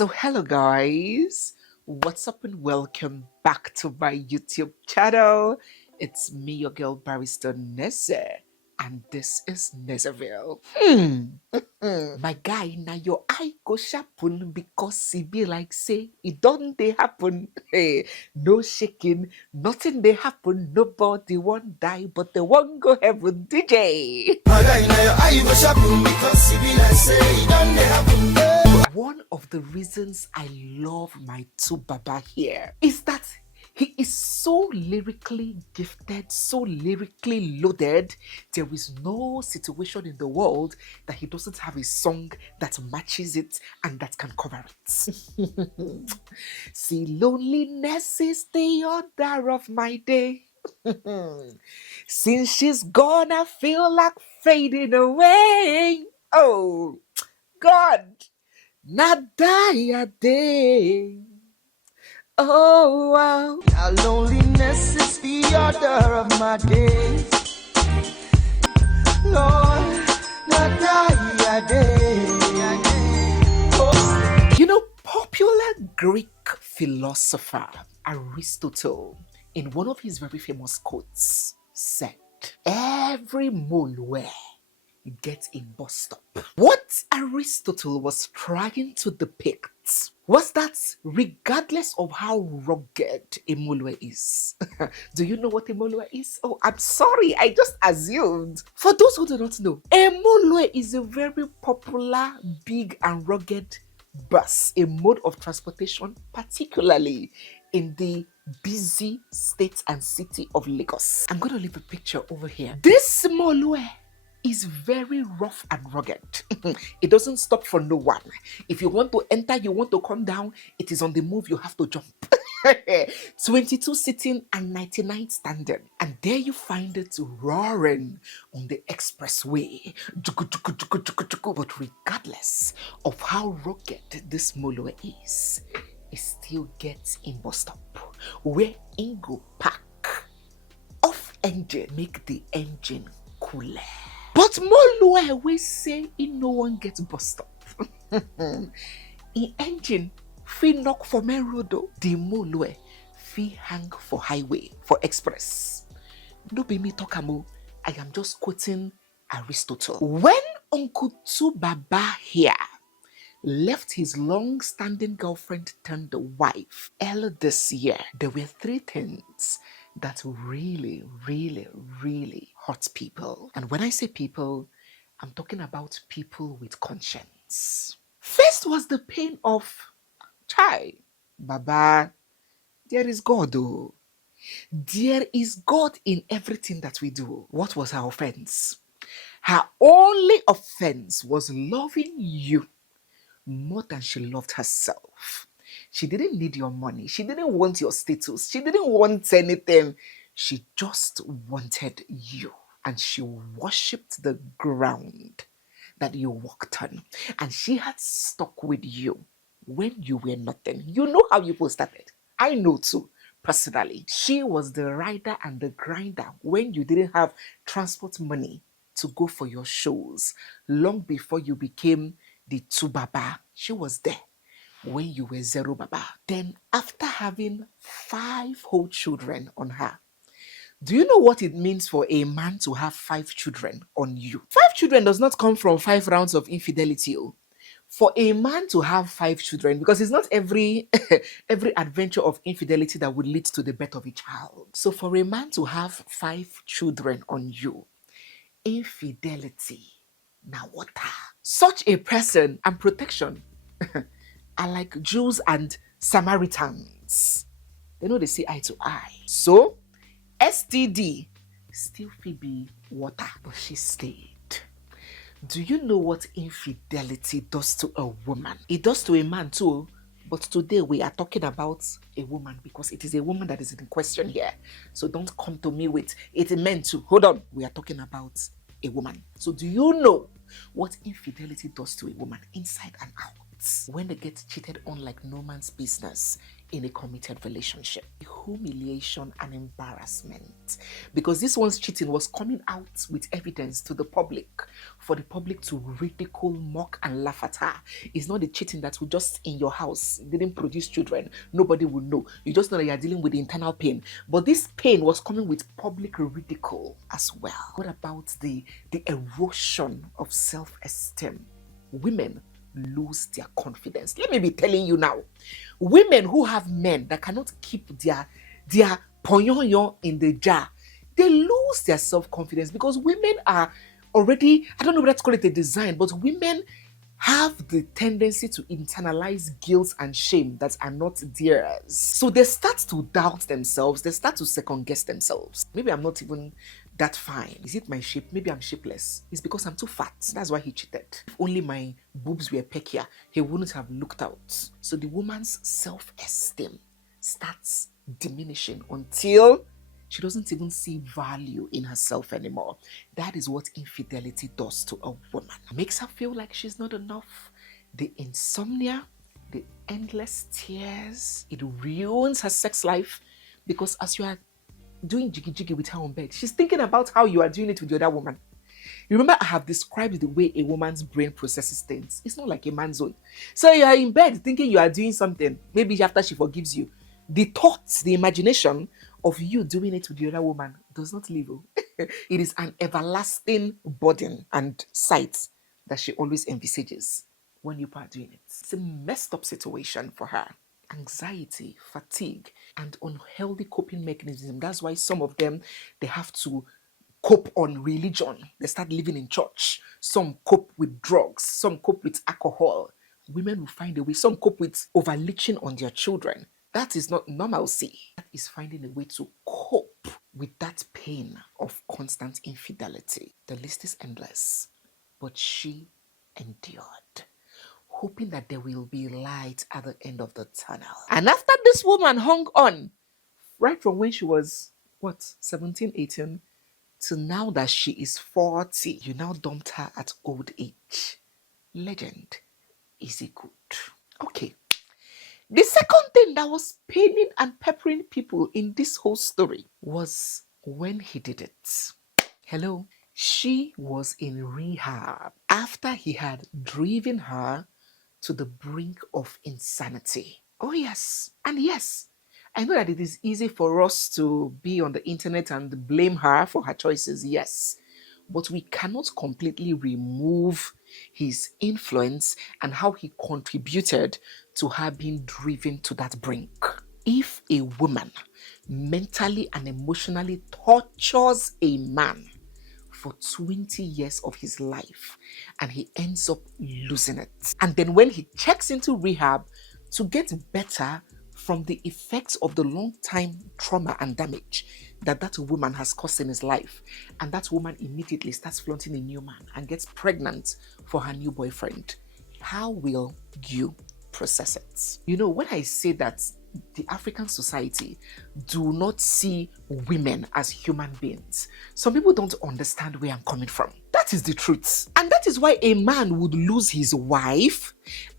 So hello guys, what's up and welcome back to my YouTube channel. It's me, your girl barrister Neze, and this is Nezeville. My guy, now your eye go sharpen because it be like say it don't they happen. Hey, no shaking, nothing they happen, nobody won't die, but they won't go heaven, DJ. My guy, now your eye go sharpen because it be like say it don't they happen. One of the reasons I love my two Baba here is that he is so lyrically gifted, so lyrically loaded. There is no situation in the world that he doesn't have a song that matches it and that can cover it. See, loneliness is the order of my day. Since she's gone, I feel like fading away. Oh, God. Not die a day. Oh, wow. Now loneliness is the order of my days. Lord, not die a day. You know, popular Greek philosopher Aristotle, in one of his very famous quotes, said, "Every mole get a bus stop." What Aristotle was trying to depict was that regardless of how rugged a mulwe is, do you know what a mulwe is? Oh, I'm sorry, I just assumed. For those who do not know, a mulwe is a very popular, big and rugged bus, a mode of transportation, particularly in the busy state and city of Lagos. I'm going to leave a picture over here. This mulwe is very rough and rugged. It doesn't stop for no one. If you want to enter, you want to come down, it is on the move, you have to jump. 22 sitting and 99 standing. And there you find it roaring on the expressway. But regardless of how rugged this molo is, it still gets in bus stop where Ingo pack off engine, make the engine cooler. But Molue we say in no one gets bus stop. In engine fi knock for main road, the Molue fi hang for highway for express. No be me talk amo. I am just quoting Aristotle. When Uncle Baba here left his long-standing girlfriend turned wife earlier this year, there were three things that really hurt people. And when I say people, I'm talking about people with conscience. First was the pain of, Chai, Baba, there is God, oh. There is God in everything that we do. What was her offense? Her only offense was loving you more than she loved herself. She didn't need your money. She didn't want your status. She didn't want anything. She just wanted you. And she worshipped the ground that you walked on. And she had stuck with you when you were nothing. You know how you both started. I know too, personally. She was the rider and the grinder when you didn't have transport money to go for your shows. Long before you became the two Baba, she was there when you were zero Baba. Then after having 5 whole children on her, do you know what it means for a man to have 5 children on you? 5 children does not come from 5 rounds of infidelity. For a man to have 5 children, because it's not every every adventure of infidelity that would lead to the birth of a child. So for a man to have 5 children on you, infidelity, now water. Such a person and protection are like Jews and Samaritans. They know they see eye to eye. So, STD still be water, but she stayed. Do you know what infidelity does to a woman? It does to a man too, but today we are talking about a woman because it is a woman that is in question here. So don't come to me with it meant to. Hold on, we are talking about a woman. So do you know what infidelity does to a woman inside and out? When they get cheated on like no man's business, in a committed relationship. Humiliation and embarrassment. Because this one's cheating was coming out with evidence to the public, for the public to ridicule, mock, and laugh at her. It's not the cheating that will just in your house, didn't produce children. Nobody will know. You just know that you're dealing with the internal pain. But this pain was coming with public ridicule as well. What about the erosion of self-esteem? Women lose their confidence. Let me be telling you now, women who have men that cannot keep their poyonyo in the jar, they lose their self-confidence, because women are already, I don't know whether to call it a design, but women have the tendency to internalize guilt and shame that are not theirs. So they start to doubt themselves, they start to second guess themselves. Maybe I'm not even that fine. Is it my shape? Maybe I'm shapeless. It's because I'm too fat. That's why he cheated. If only my boobs were peckier, he wouldn't have looked out. So the woman's self-esteem starts diminishing until she doesn't even see value in herself anymore. That is what infidelity does to a woman. It makes her feel like she's not enough. The insomnia, the endless tears, it ruins her sex life, because as you are doing jiggy with her on bed, she's thinking about how you are doing it with the other woman. You remember I have described the way a woman's brain processes things. It's not like a man's own. So you are in bed thinking you are doing something. Maybe after she forgives you, the thoughts, the imagination of you doing it with the other woman does not leave. It is an everlasting burden and sight that she always envisages when you are doing it. It's a messed up situation for her. Anxiety, fatigue, and unhealthy coping mechanism. That's why some of them, they have to cope on religion. They start living in church. Some cope with drugs. Some cope with alcohol. Women will find a way. Some cope with overleaching on their children. That is not normalcy. That is finding a way to cope with that pain of constant infidelity. The list is endless, but she endured, hoping that there will be light at the end of the tunnel. And after this woman hung on, right from when she was, 17, 18, to now that she is 40, you now dumped her at old age. Legend, is it good? Okay. The second thing that was paining and peppering people in this whole story was when he did it. Hello? She was in rehab after he had driven her to the brink of insanity. Oh yes, and yes, I know that it is easy for us to be on the internet and blame her for her choices, yes. But we cannot completely remove his influence and how he contributed to her being driven to that brink. If a woman mentally and emotionally tortures a man for 20 years of his life and he ends up losing it, and then when he checks into rehab to get better from the effects of the long time trauma and damage that woman has caused in his life, and that woman immediately starts flaunting a new man and gets pregnant for her new boyfriend, how will you process it? You know, when I say that the African society do not see women as human beings, some people don't understand where I'm coming from. That is the truth. And that is why a man would lose his wife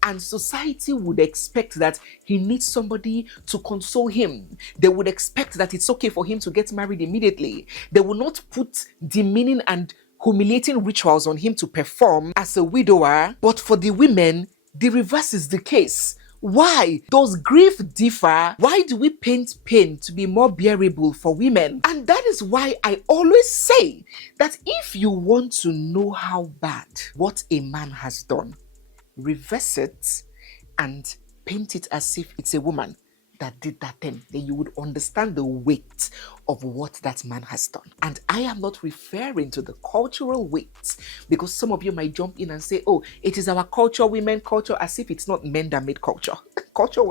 and society would expect that he needs somebody to console him. They would expect that it's okay for him to get married immediately. They will not put demeaning and humiliating rituals on him to perform as a widower. But for the women, the reverse is the case. Why? Does grief differ? Why do we paint pain to be more bearable for women? And that is why I always say that if you want to know how bad what a man has done, reverse it and paint it as if it's a woman that did that thing, then you would understand the weight of what that man has done. And I am not referring to the cultural weight, because some of you might jump in and say, oh, it is our culture, women culture, as if it's not men that made culture. Culture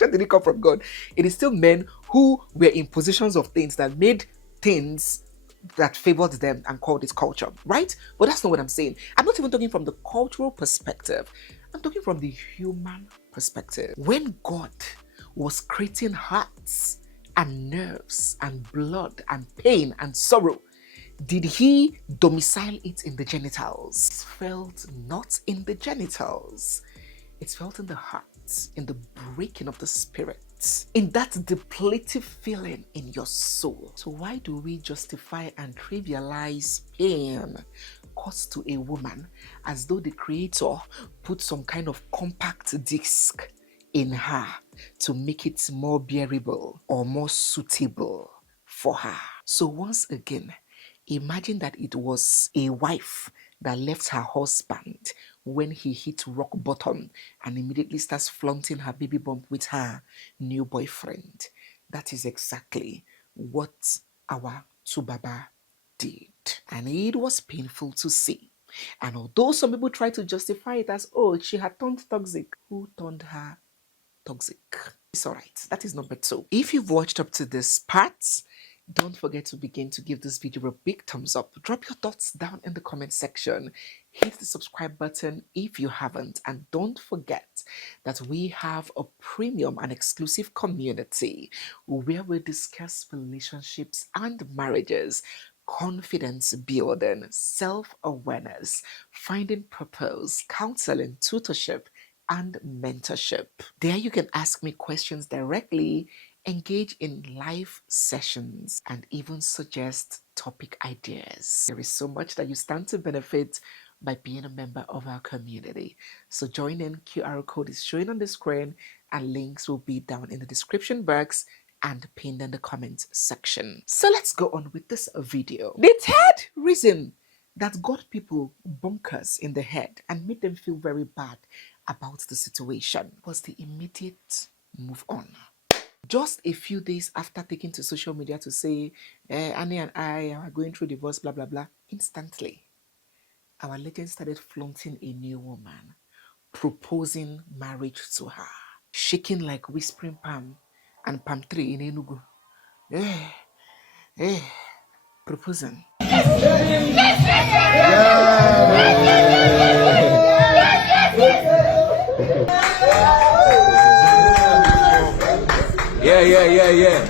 didn't come from God. It is still men who were in positions of things that made things that favored them and called it culture, right? But that's not what I'm saying. I'm not even talking from the cultural perspective. I'm talking from the human perspective. When God was creating hearts and nerves and blood and pain and sorrow, did he domicile it in the genitals? It's felt not in the genitals. It's felt in the heart, in the breaking of the spirit. in that depletive feeling in your soul. So why do we justify and trivialize pain caused to a woman as though the creator put some kind of compact disc in her to make it more bearable or more suitable for her? So once again, imagine that it was a wife that left her husband when he hit rock bottom and immediately starts flaunting her baby bump with her new boyfriend. That is exactly what our Tubaba did. And it was painful to see. And although some people try to justify it as, oh, she had turned toxic, who turned her toxic? It's all right. That is number 2. If you've watched up to this part, don't forget to begin to give this video a big thumbs up. Drop your thoughts down in the comment section. Hit the subscribe button if you haven't. And don't forget that we have a premium and exclusive community where we discuss relationships and marriages, confidence building, self-awareness, finding purpose, counseling, tutorship, and mentorship. There you can ask me questions directly, engage in live sessions, and even suggest topic ideas. There is so much that you stand to benefit by being a member of our community. So join in. QR code is showing on the screen and links will be down in the description box and pinned in the comment section. So let's go on with this video. The third reason that got people bonkers in the head and made them feel very bad about the situation was the immediate move on. Just a few days after taking to social media to say, Annie and I are going through divorce, blah, blah, blah, instantly, our legend started flaunting a new woman, proposing marriage to her, shaking like whispering palm and palm tree in Enugu. Proposing. Yeah.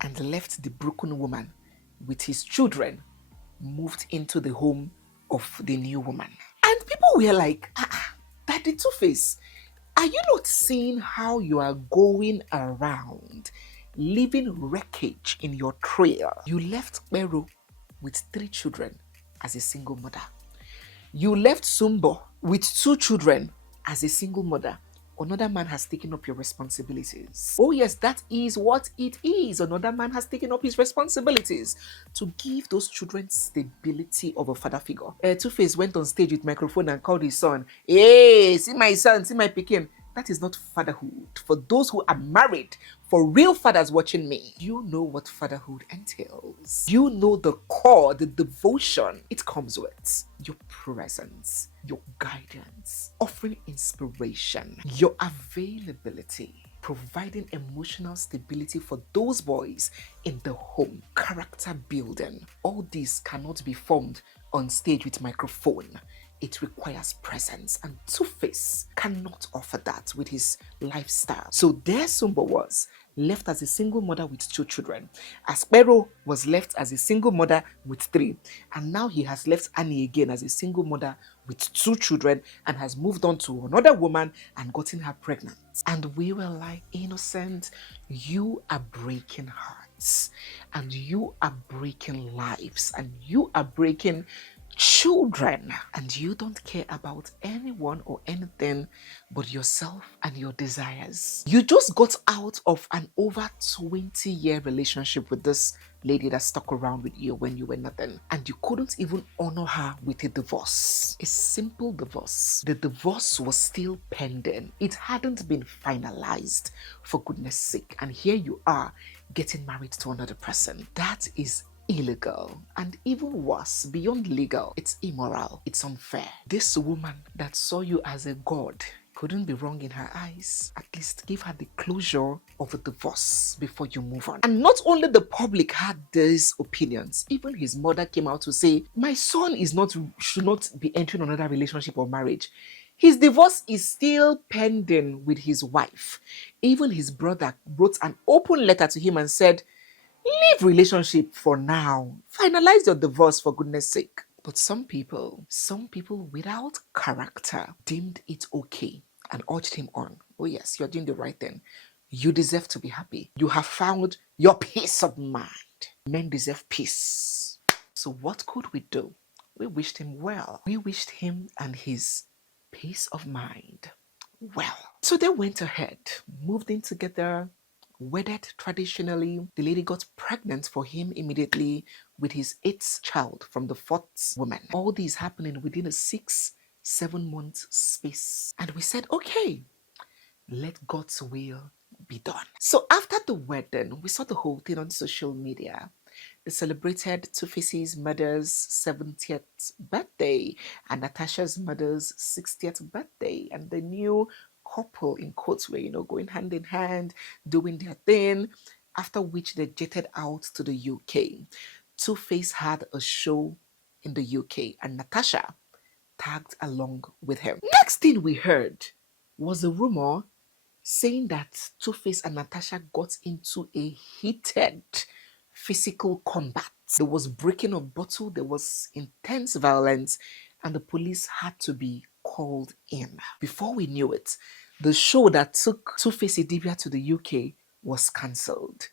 And left the broken woman with his children, moved into the home of the new woman. And people were like, Daddy Two-Face, are you not seeing how you are going around leaving wreckage in your trail? You left Pero with 3 children as a single mother. You left Sumbo with 2 children as a single mother. Another man has taken up your responsibilities. Oh yes, that is what it is. Another man has taken up his responsibilities to give those children stability of a father figure. Two-Face went on stage with microphone and called his son, hey, see my son, see my pikin. That is not fatherhood. For those who are married, for real fathers watching me, you know what fatherhood entails. You know the core, the devotion it comes with. Your presence, your guidance, offering inspiration, your availability, providing emotional stability for those boys in the home, character building. All this cannot be formed on stage with microphone. It requires presence, and Two-Face cannot offer that with his lifestyle. So there Sumbo was, left as a single mother with 2 children. Aspero was left as a single mother with 3. And now he has left Annie again as a single mother with 2 children and has moved on to another woman and gotten her pregnant. And we were like, innocent, you are breaking hearts, and you are breaking lives, and you are breaking children, and you don't care about anyone or anything but yourself and your desires. You just got out of an over 20-year relationship with this lady that stuck around with you when you were nothing, and you couldn't even honor her with a divorce. A simple divorce. The divorce was still pending. It hadn't been finalized, for goodness sake, and here you are getting married to another person. That is illegal, and even worse, beyond legal, it's immoral, it's unfair. This woman that saw you as a god couldn't be wrong in her eyes. At least give her the closure of a divorce before you move on. And not only the public had these opinions, even his mother came out to say, my son should not be entering another relationship or marriage. His divorce is still pending with his wife. Even his brother wrote an open letter to him and said, leave relationship for now. Finalize your divorce for goodness sake. But some people without character deemed it okay and urged him on. Oh yes, you're doing the right thing. You deserve to be happy. You have found your peace of mind. Men deserve peace. So what could we do? We wished him well. We wished him and his peace of mind well. So they went ahead, moved in together, wedded traditionally. The lady got pregnant for him immediately with his 8th child from the 4th woman. All these happening within a 6-7 month space. And we said, okay, let God's will be done. So after the wedding, we saw the whole thing on social media. They celebrated Two-Face's mother's 70th birthday and Natasha's mother's 60th birthday. And the new couple, in quotes, were, going hand in hand, doing their thing, after which they jetted out to the UK. Two-Face had a show in the UK and Natasha tagged along with him. Next thing we heard was a rumor saying that Two-Face and Natasha got into a heated physical combat. There was breaking of bottle, there was intense violence, and the police had to be called in. Before we knew it, the show that took Two-Face Idibia to the UK was cancelled.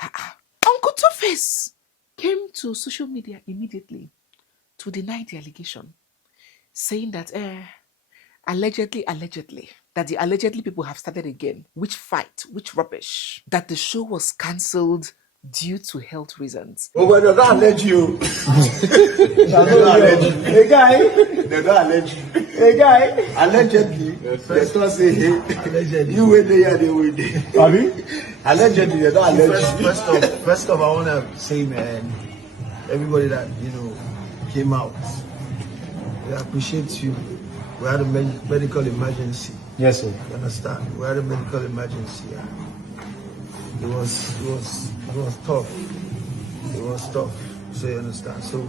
Uncle Two-Face came to social media immediately to deny the allegation, saying that allegedly, that the allegedly people have started again. Which fight, which rubbish. That the show was cancelled due to health reasons. Oh, but they don't allege you. They don't allege you. Hey, guy. They don't allege you. Hey, guy. Allegedly. They don't say, hey. Allegedly. You wait there, they wait there. Allegedly, they don't allege you. First off, I want to say, man, everybody that, came out, we appreciate you. We had a medical emergency. Yes, sir. You understand? We had a medical emergency. It was tough. It was tough. So you understand? So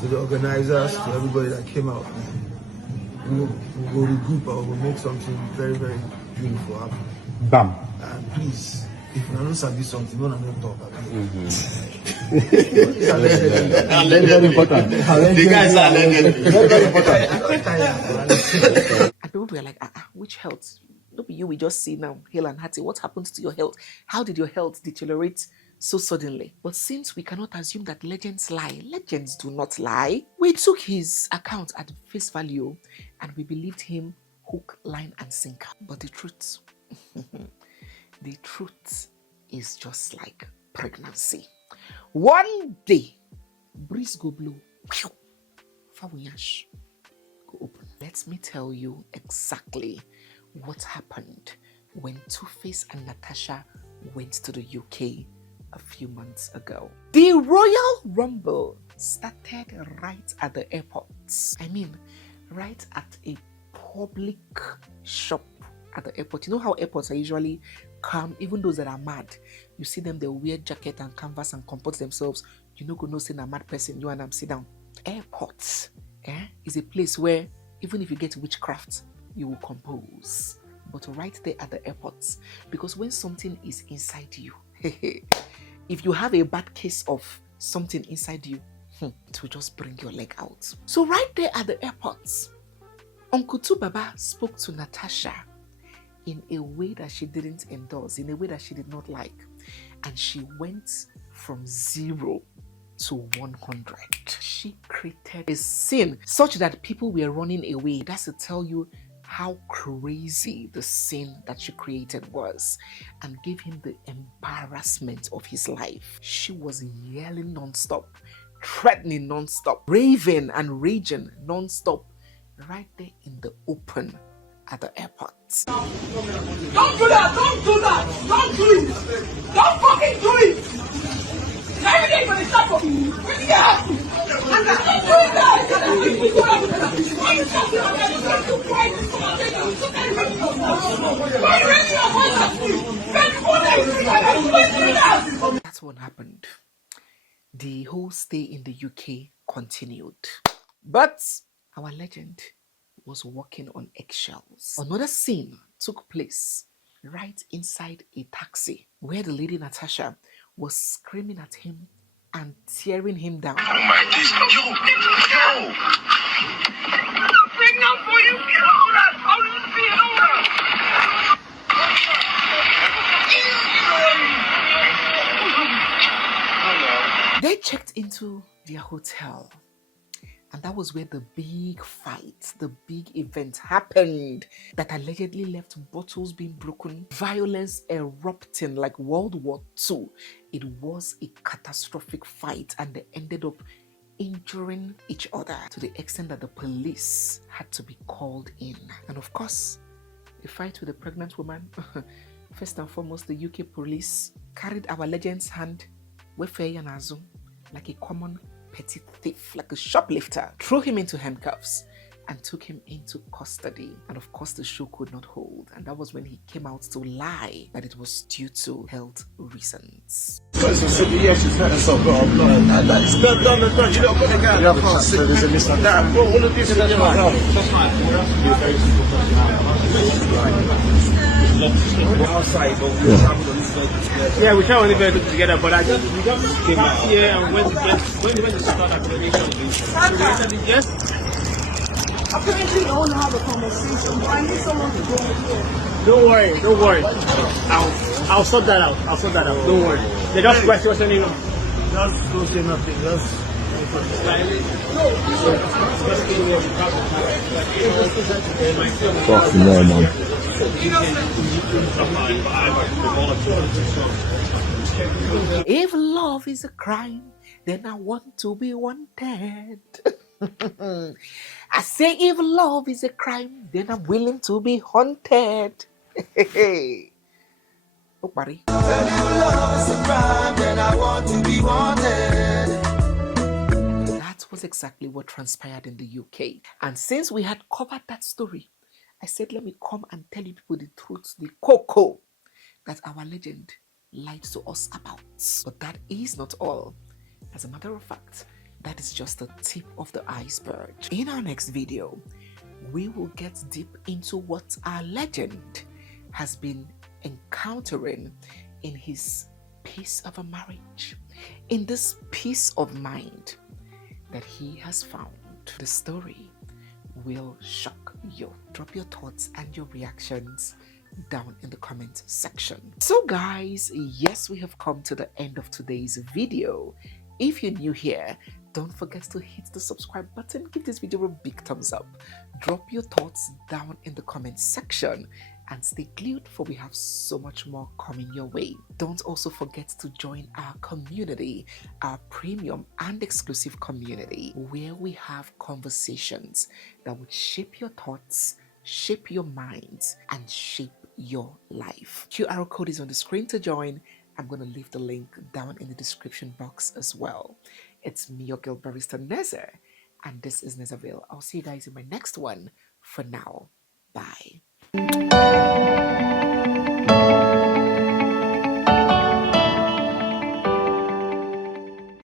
to the organizers, to everybody that came out, we'll regroup and we'll make something very, very beautiful happen. Bam. And please, if you don't sabi something, don't talk about it. Very important. The guys are allegedly. Very important. And people were like, which health? Not you, we just see now, hale and hearty. What happened to your health? How did your health deteriorate so suddenly? But since we cannot assume that legends lie, legends do not lie, we took his account at face value and we believed him hook, line, and sinker. But the truth, the truth is just like pregnancy. One day, breeze go blow, fawunyash go open. Let me tell you exactly what happened when Two-Face and Natasha went to the UK a few months ago. The Royal Rumble started right at the airports. I mean, right at a public shop at the airport. You know how airports are usually calm, even those that are mad. You see them, they wear jacket and canvas and comport themselves. You know, go no say a mad person, you and them sit down. Airports is a place where even if you get witchcraft, you will compose. But right there at the airports, because when something is inside you, if you have a bad case of something inside you, it will just bring your leg out. So right there at the airports, Uncle Tu Baba spoke to Natasha in a way that she didn't endorse, in a way that she did not like. And she went from 0 to 100. She created a scene such that people were running away. That's to tell you how crazy the scene that she created was, and gave him the embarrassment of his life. She was yelling non-stop, threatening non-stop, raving and raging non-stop, right there in the open at the airport. Don't do that! Don't do that! Don't do it! Don't fucking do it! Every day gonna stop for me. Yeah! And don't do that! Why you talking about that? You got to fight this one. Why you raising your voice at me? That's what happened. The whole stay in the UK continued. But our legend was walking on eggshells. Another scene took place right inside a taxi where the lady Natasha was screaming at him and tearing him down. Oh my God! Yo! Bring up for you! Get over that! How do you feel? checked into their hotel, and that was where the big fight, the big event happened that allegedly left bottles being broken, violence erupting like World War II. It was a catastrophic fight, and they ended up injuring each other to the extent that the police had to be called in. And of course, a fight with a pregnant woman. First and foremost, the UK police carried our legend's hand like a common petty thief, like a shoplifter, threw him into handcuffs and took him into custody. And of course, the show could not hold. And that was when he came out to lie that it was due to health reasons. Yeah, we can't only do it together, but we just came out here and went to start accommodation. Yes? Apparently, you want to have a conversation, but I need someone to go with you. Don't worry. I'll sort that out. Don't worry. They just question you. Just don't say nothing. Just Fucking hell, man. If love is a crime, then I want to be wanted. I say if love is a crime, then I'm willing to be haunted. Oh, buddy. If love is a crime, then I want to be wanted. That was exactly what transpired in the UK. And since we had covered that story, I said, let me come and tell you people the truth, the cocoa that our legend lied to us about. But that is not all. As a matter of fact, that is just the tip of the iceberg. In our next video, we will get deep into what our legend has been encountering in his peace of a marriage, in this peace of mind that he has found. The story will shock you. Drop your thoughts and your reactions down in the comment section. So guys, yes, we have come to the end of today's video. If you're new here, don't forget to hit the subscribe button, give this video a big thumbs up, drop your thoughts down in the comment section, and stay glued, for we have so much more coming your way. Don't also forget to join our community, our premium and exclusive community, where we have conversations that would shape your thoughts, shape your minds, and shape your life. QR code is on the screen to join. I'm going to leave the link down in the description box as well. It's me, your girl Barrister Neze, and this is Nezaville. I'll see you guys in my next one. For now, bye.